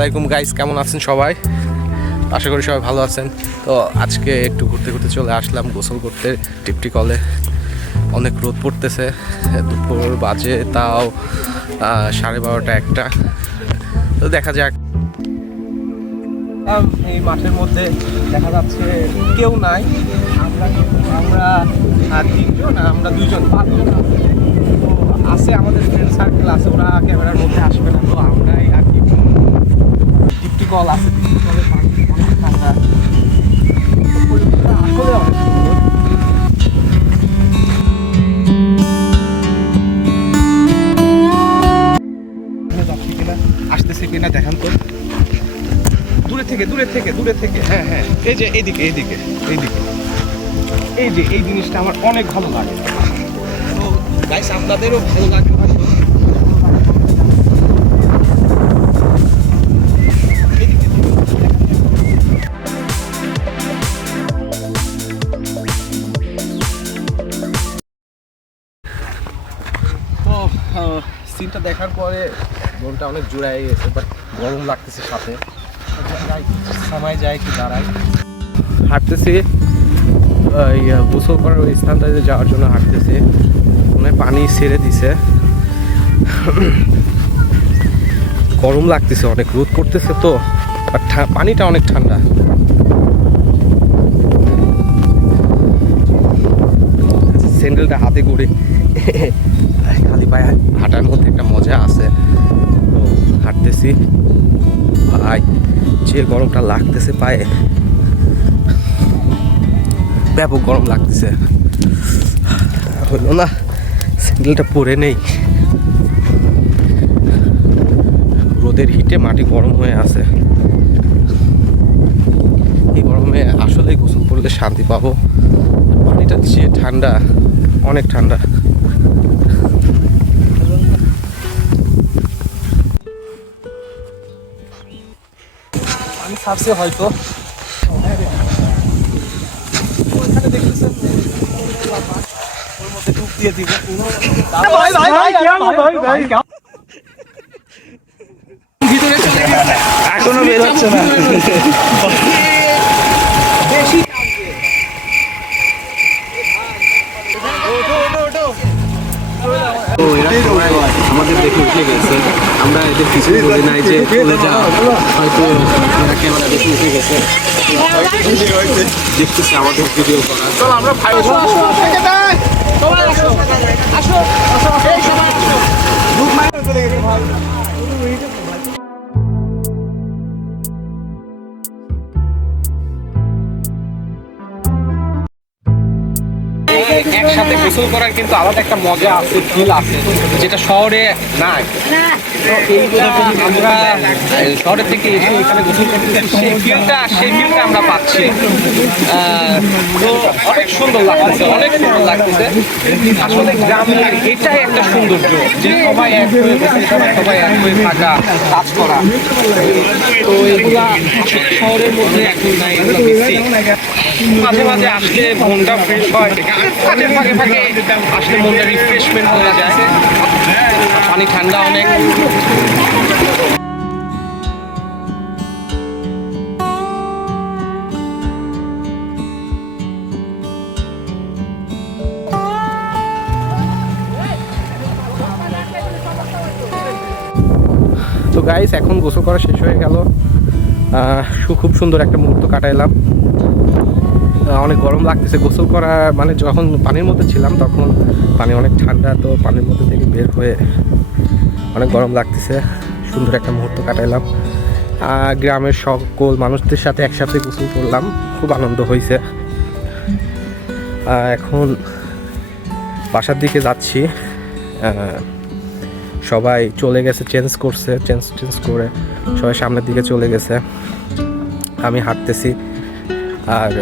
আলাইকুম গাইস, কেমন আছেন সবাই? আশা করি সবাই ভালো আছেন। তো আজকে একটু ঘুরতে ঘুরতে চলে আসলাম গোসল করতে টিপটি কলে। অনেক রোদ পড়তেছে, দুপুর বাজে তাও 12:30 একটা। তো দেখা যাক। এই মাঠের মধ্যে দেখা যাচ্ছে কেউ নাই, আমরা তিনজন, আমরা দুইজন, পাঁচজন আছে। আমাদের ফ্রেন্ড সার্কেল আছে, ওরা ক্যামেরার মধ্যে আসবে না, তো আমরাই আর কি। টিপটি কল আছে, টিপটি কলের পানি অনেক ঠান্ডা, আসলে অনেক সুন্দর। যাচ্ছি কিনা, আসতেছে কিনা দেখান তো। দূরে থেকে হ্যাঁ হ্যাঁ, এই যে এইদিকে এই যে এই জিনিসটা আমার অনেক ভালো লাগে। তো গাইস, আপনাদেরও ভালো লাগবে হয়তো। তো সিনটা দেখার পরে মনটা অনেক জোড়ায় গেছে, বাট গরম লাগতেছে সাথে। সময় যায় কি দাঁড়ায়, হাঁটতেছি গোসল করার ওই স্থানটাতে যাওয়ার জন্য হাঁটতেছি। মনে পানি ছেড়ে দিছে, গরম লাগতেছে, অনেক রোদ করতেছে তো, আর পানিটা অনেক ঠান্ডা। স্যান্ডেলটা হাতে করে খালি পায়ে হাঁটার মধ্যে একটা মজা আছে। তো হাঁটতেছি, ভাই যে গরমটা লাগতেছে পায়ে, ব্যাপক গরম লাগতেছে। হইলো না, স্যান্ডেলটা পরে নেই, রোদের হিটে মাটি গরম হয়ে আছে। এই গরমে আসলে গোসল করলে শান্তি পাবো। পানিটা যে ঠান্ডা, অনেক ঠান্ডা। পানি ছাড়ছে হয়তো, এখনো বের হচ্ছে না। আমাদের দেখে উঠে গেছে, আমরা এদের পিছনে বলি নাই যে চলে যাওয়া, হয়তো এরা ক্যামেরা দেখে উঠে গেছে, দেখতেছে আমাদের ভিডিও করা। চল আমরা একসাথে গোসল করার কিন্তু আলাদা একটা মজা আছে, ফিল আছে, যেটা শহরে নাই। তো এইগুলো আমরা শহরে থেকে এসে এখানে গোসল করতেছি, সেই ফিলটা আমরা পাচ্ছি। তো অনেক সুন্দর লাগতেছে, আসলে গ্রামের এটাই একটা সৌন্দর্য, যে সবাই এক হয়ে সবাই এক হয়ে থাকা, কাজ করা। তো এগুলা শহরের মধ্যে এখন নাই, এগুলো বেশি। মাঝে মাঝে আসলে মনটা ফ্রেশ হয়, কাজের ফাঁকে আসলে মনটা রিফ্রেশমেন্ট হয়ে যায়। পানি ঠান্ডা অনেক। তো গাইস, এখন গোসল করা শেষ হয়ে গেল, খুব সুন্দর একটা মুহূর্ত কাটাইলাম। অনেক গরম লাগতেছে, গোসল করা মানে যখন পানির মধ্যে ছিলাম তখন পানি অনেক ঠান্ডা, তো পানির মধ্যে থেকে বের হয়ে অনেক গরম লাগতেছে। সুন্দর একটা মুহূর্ত কাটাইলাম, গ্রামের সকল মানুষদের সাথে একসাথে গোসল করলাম, খুব আনন্দ হয়েছে। এখন বাসার দিকে যাচ্ছি, সবাই চলে গেছে, চেঞ্জ করে সবাই সামনের দিকে চলে গেছে, আমি হাঁটতেছি। আর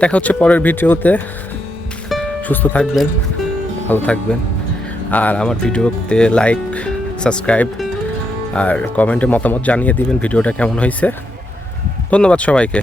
দেখা হচ্ছে পরের ভিডিওতে। সুস্থ থাকবেন, ভালো থাকবেন, আর আমার ভিডিওতে লাইক, সাবস্ক্রাইব আর কমেন্টে মতামত জানিয়ে দিবেন ভিডিওটা কেমন হয়েছে। ধন্যবাদ সবাইকে।